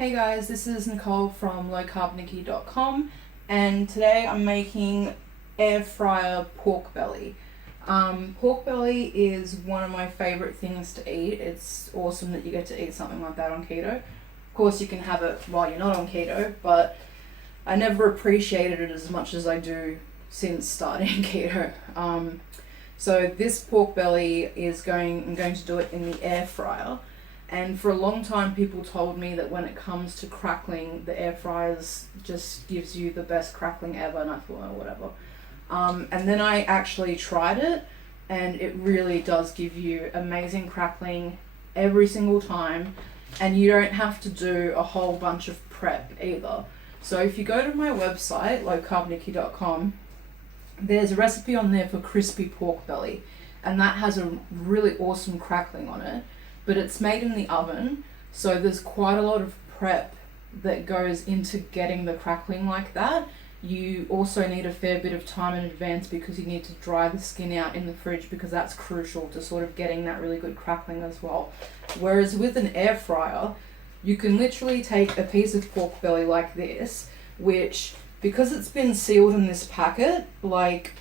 Hey guys, this is Nicole from lowcarbnikki.com, and today I'm making air fryer pork belly. Pork belly is one of my favorite things to eat. It's awesome that you get to eat something like that on keto. Of course, you can have it while you're not on keto, but I never appreciated it as much as I do since starting keto. So this pork belly I'm going to do it in the air fryer. And for a long time, people told me that when it comes to crackling, the air fryers just gives you the best crackling ever, and I thought, oh, whatever. And then I actually tried it, and it really does give you amazing crackling every single time, and you don't have to do a whole bunch of prep either. So if you go to my website, lowcarbnikki.com, there's a recipe on there for crispy pork belly, and that has a really awesome crackling on it. But it's made in the oven, so there's quite a lot of prep that goes into getting the crackling like that. You also need a fair bit of time in advance because you need to dry the skin out in the fridge, because that's crucial to sort of getting that really good crackling as well. Whereas with an air fryer, you can literally take a piece of pork belly like this, which, because it's been sealed in this packet, like,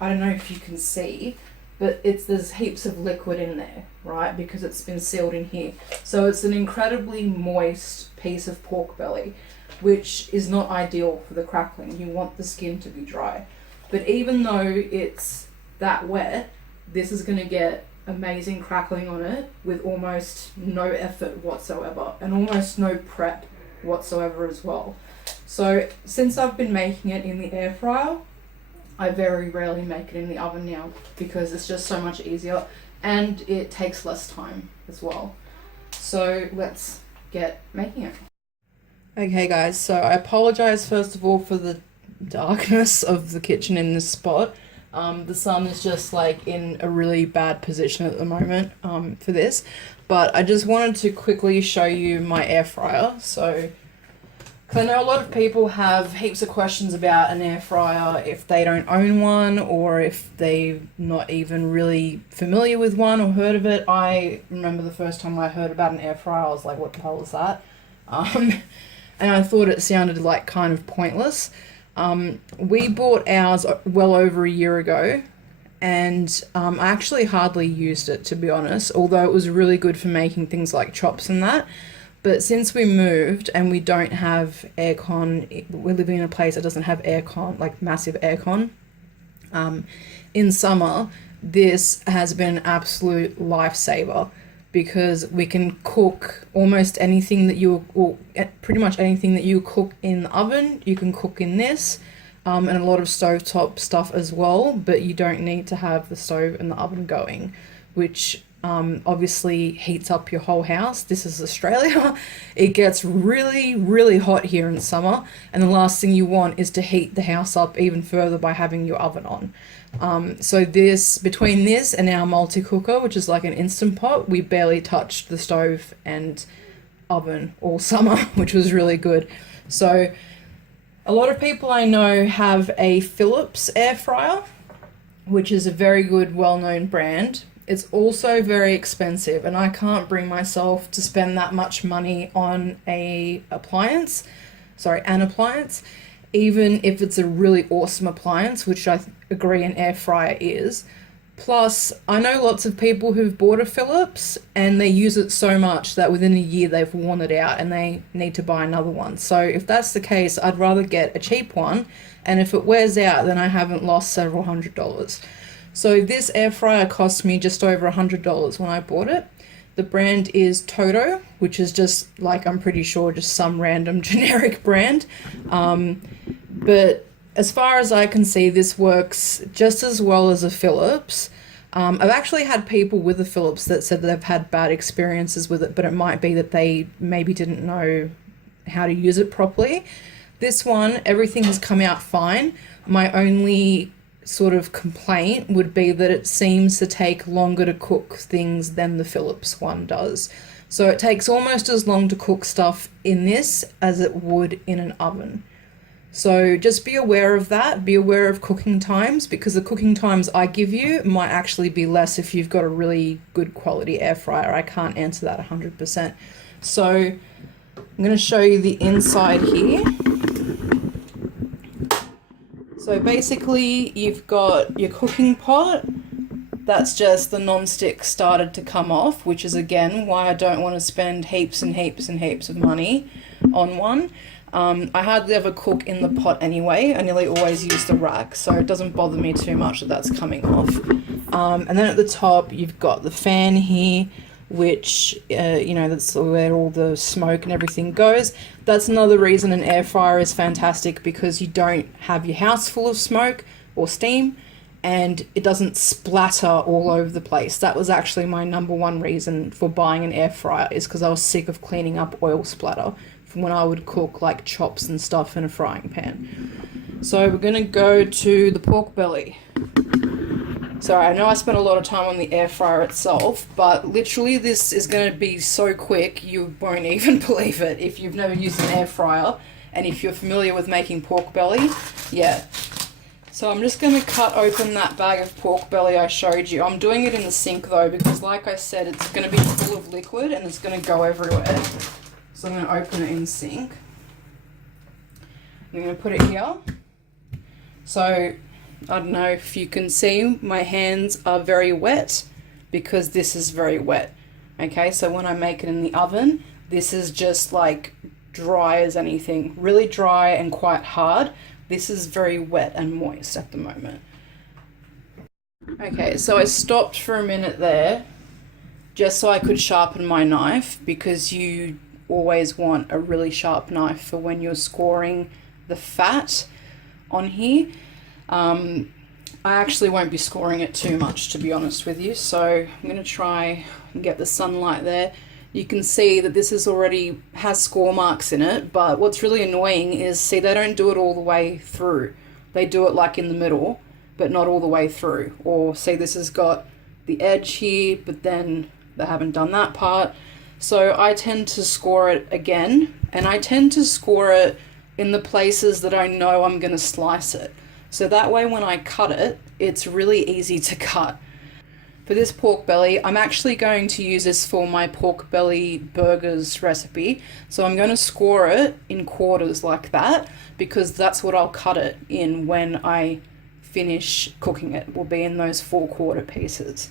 I don't know if you can see, but there's heaps of liquid in there, right? Because it's been sealed in here. So it's an incredibly moist piece of pork belly, which is not ideal for the crackling. You want the skin to be dry. But even though it's that wet, this is gonna get amazing crackling on it with almost no effort whatsoever, and almost no prep whatsoever as well. So since I've been making it in the air fryer, I very rarely make it in the oven now because it's just so much easier and it takes less time as well. So let's get making it. Okay guys, so I apologize first of all for the darkness of the kitchen in this spot. The sun is just like in a really bad position at the moment for this, but I just wanted to quickly show you my air fryer. So I know a lot of people have heaps of questions about an air fryer if they don't own one, or if they're not even really familiar with one or heard of it. I remember the first time I heard about an air fryer, I was like, what the hell is that? And I thought it sounded like kind of pointless. We bought ours well over a year ago, and I actually hardly used it, to be honest, although it was really good for making things like chops and that. But since we moved and we don't have aircon, we're living in a place that doesn't have aircon, like massive aircon. In summer, this has been an absolute lifesaver because we can cook almost anything that pretty much anything that you cook in the oven, you can cook in this, and a lot of stovetop stuff as well, but you don't need to have the stove and the oven going, which obviously heats up your whole house. This is Australia. It gets really, really hot here in summer, and the last thing you want is to heat the house up even further by having your oven on. So between this and our multi-cooker, which is like an Instant Pot, we barely touched the stove and oven all summer, which was really good. So a lot of people I know have a Philips air fryer, which is a very good, well-known brand. It's also very expensive, and I can't bring myself to spend that much money on an appliance, even if it's a really awesome appliance, which I agree an air fryer is. Plus, I know lots of people who've bought a Philips and they use it so much that within a year they've worn it out and they need to buy another one. So if that's the case, I'd rather get a cheap one, and if it wears out, then I haven't lost several $100s. So this air fryer cost me just over $100 when I bought it. The brand is Toto, which is just like, I'm pretty sure, just some random generic brand. But as far as I can see, this works just as well as a Philips. I've actually had people with a Philips that said that they've had bad experiences with it, but it might be that they maybe didn't know how to use it properly. This one, everything has come out fine. My only sort of complaint would be that it seems to take longer to cook things than the Philips one does. So it takes almost as long to cook stuff in this as it would in an oven. So just be aware of that. Be aware of cooking times, because the cooking times I give you might actually be less if you've got a really good quality air fryer. I can't answer that 100%. So I'm going to show you the inside here. So basically you've got your cooking pot. That's just the non-stick started to come off, which is again why I don't want to spend heaps and heaps and heaps of money on one. I hardly ever cook in the pot anyway. I nearly always use the rack, so it doesn't bother me too much that that's coming off. And then at the top you've got the fan here, which you know, that's where all the smoke and everything goes. That's another reason an air fryer is fantastic, because you don't have your house full of smoke or steam, and it doesn't splatter all over the place. That was actually my number one reason for buying an air fryer, is because I was sick of cleaning up oil splatter from when I would cook like chops and stuff in a frying pan. So we're gonna go to the pork belly. Sorry, I know I spent a lot of time on the air fryer itself, but literally this is going to be so quick you won't even believe it if you've never used an air fryer, and if you're familiar with making pork belly, yeah. So I'm just going to cut open that bag of pork belly I showed you. I'm doing it in the sink though, because like I said, it's going to be full of liquid and it's going to go everywhere. So I'm going to open it in the sink. I'm going to put it here. So I don't know if you can see, my hands are very wet because this is very wet. Okay, so when I make it in the oven, this is just like dry as anything, really dry and quite hard. This is very wet and moist at the moment. Okay, so I stopped for a minute there just so I could sharpen my knife, because you always want a really sharp knife for when you're scoring the fat on here. I actually won't be scoring it too much, to be honest with you, so I'm going to try and get the sunlight there. You can see that this is already has score marks in it, but what's really annoying is, see, they don't do it all the way through. They do it like in the middle, but not all the way through. Or see, this has got the edge here, but then they haven't done that part. So I tend to score it again, and I tend to score it in the places that I know I'm going to slice it. So that way when I cut it, it's really easy to cut. For this pork belly, I'm actually going to use this for my pork belly burgers recipe. So I'm going to score it in quarters like that, because that's what I'll cut it in when I finish cooking it, will be in those 4-quarter pieces.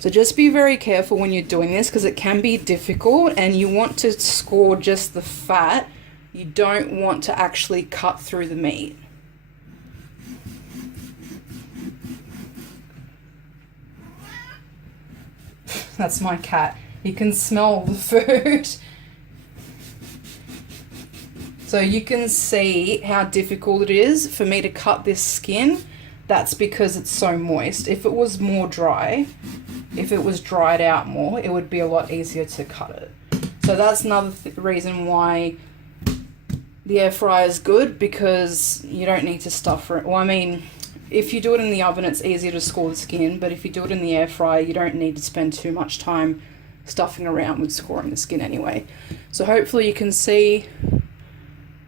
So just be very careful when you're doing this, because it can be difficult, and you want to score just the fat. You don't want to actually cut through the meat. That's my cat. You can smell the food. So you can see how difficult it is for me to cut this skin. That's because it's so moist. If it was more dry, if it was dried out more, it would be a lot easier to cut it. So that's another reason why the air fryer is good, because you don't need to stuff it. Well, I mean, if you do it in the oven, it's easier to score the skin, but if you do it in the air fryer, you don't need to spend too much time stuffing around with scoring the skin anyway. So hopefully you can see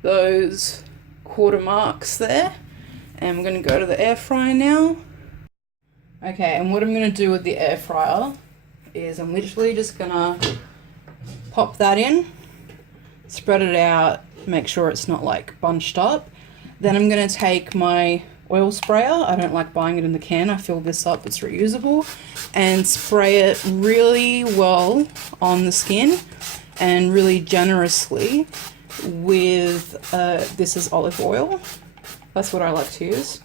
those quarter marks there. And we're going to go to the air fryer now. Okay, and what I'm going to do with the air fryer is I'm literally just going to pop that in, spread it out, make sure it's not like bunched up. Then I'm going to take my oil sprayer. I don't like buying it in the can. I fill this up, it's reusable, and spray it really well on the skin and really generously with, this is olive oil. That's what I like to use.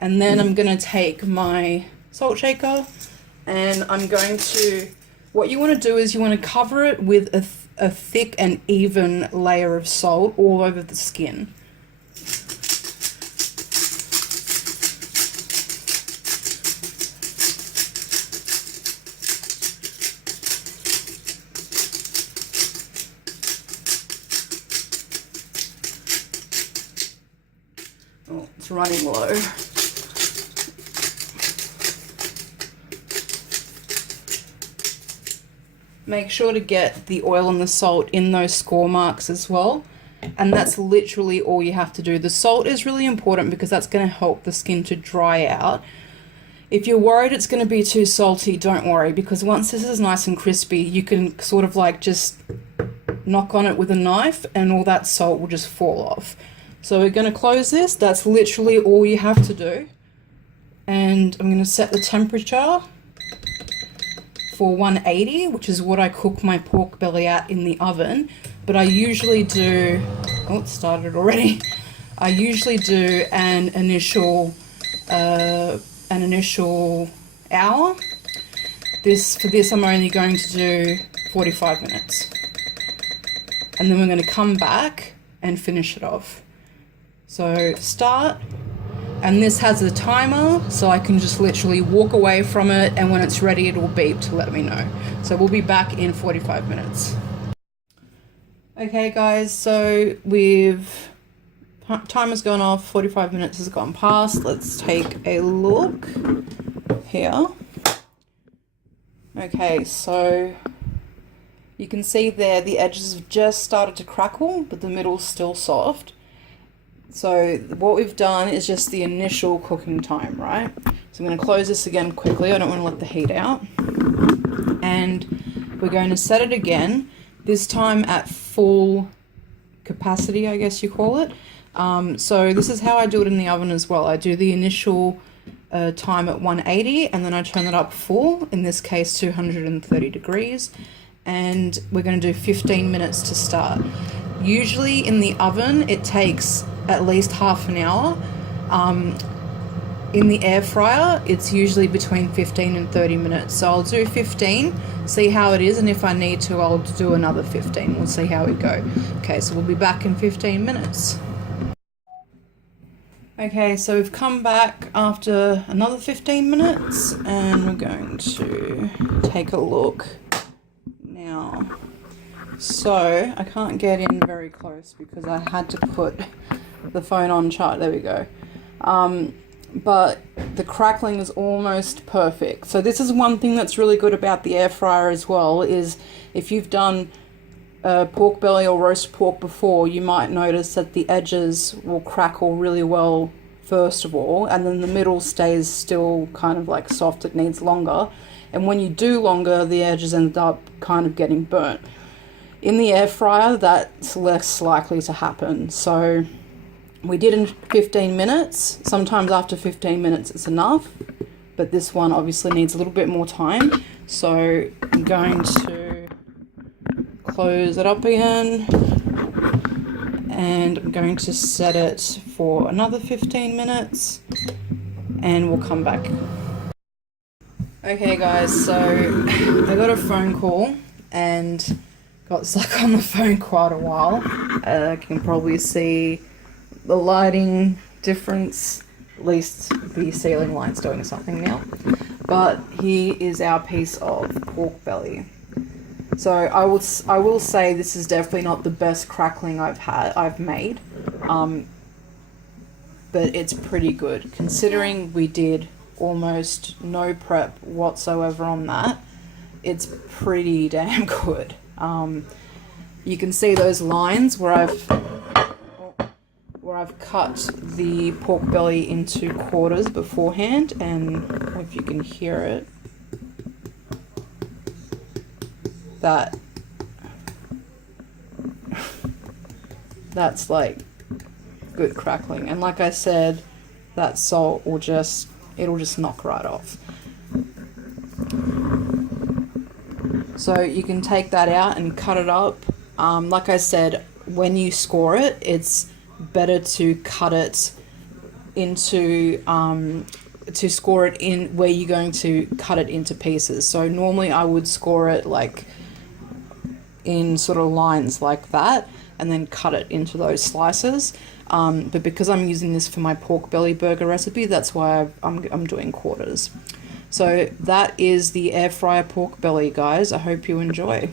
And then I'm going to take my salt shaker, and I'm going to, what you want to do is you want to cover it with a thick and even layer of salt all over the skin. Oh, it's running low. Make sure to get the oil and the salt in those score marks as well. And that's literally all you have to do. The salt is really important because that's going to help the skin to dry out. If you're worried it's going to be too salty, don't worry, because once this is nice and crispy, you can sort of like just knock on it with a knife and all that salt will just fall off. So we're going to close this. That's literally all you have to do. And I'm going to set the temperature for 180, which is what I cook my pork belly at in the oven. But I usually do, oh, it started already. I usually do an initial hour. For this I'm only going to do 45 minutes. And then we're going to come back and finish it off. So start, and this has a timer, so I can just literally walk away from it, and when it's ready it will beep to let me know. So we'll be back in 45 minutes. Okay guys, so timer's gone off, 45 minutes has gone past. Let's take a look here. Okay, so you can see there the edges have just started to crackle, but the middle's still soft. So what we've done is just the initial cooking time, right? So I'm going to close this again quickly. I don't want to let the heat out. And we're going to set it again, this time at full capacity, I guess you call it. So this is how I do it in the oven as well. I do the initial time at 180 and then I turn it up full, in this case 230 degrees. And we're going to do 15 minutes to start. Usually in the oven it takes at least half an hour. In the air fryer it's usually between 15 and 30 minutes. So I'll do 15, see how it is, and if I need to I'll do another 15. We'll see how we go. Okay, so we'll be back in 15 minutes. Okay, so we've come back after another 15 minutes and we're going to take a look now. So I can't get in very close because I had to put the phone on charge. There we go. But the crackling is almost perfect. So this is one thing that's really good about the air fryer as well, is if you've done pork belly or roast pork before, you might notice that the edges will crackle really well first of all, and then the middle stays still kind of like soft. It needs longer, and when you do longer, the edges end up kind of getting burnt. In the air fryer, that's less likely to happen. So we did in 15 minutes. Sometimes after 15 minutes it's enough, but this one obviously needs a little bit more time. So I'm going to close it up again and I'm going to set it for another 15 minutes and we'll come back. Okay guys, so I got a phone call and got stuck on the phone quite a while. I can probably see the lighting difference, at least the ceiling light's doing something now. But here is our piece of pork belly. So I will say this is definitely not the best crackling I've made, but it's pretty good considering we did almost no prep whatsoever on that. It's pretty damn good. You can see those lines where I've cut the pork belly into quarters beforehand, and if you can hear it, that's like good crackling. And like I said, that salt will just knock right off. So you can take that out and cut it up. Like I said, when you score it, it's better to cut it into to score it in where you're going to cut it into pieces. So normally I would score it like in sort of lines like that and then cut it into those slices. But because I'm using this for my pork belly burger recipe, that's why I'm doing quarters. So that is the air fryer pork belly, guys. I hope you enjoy.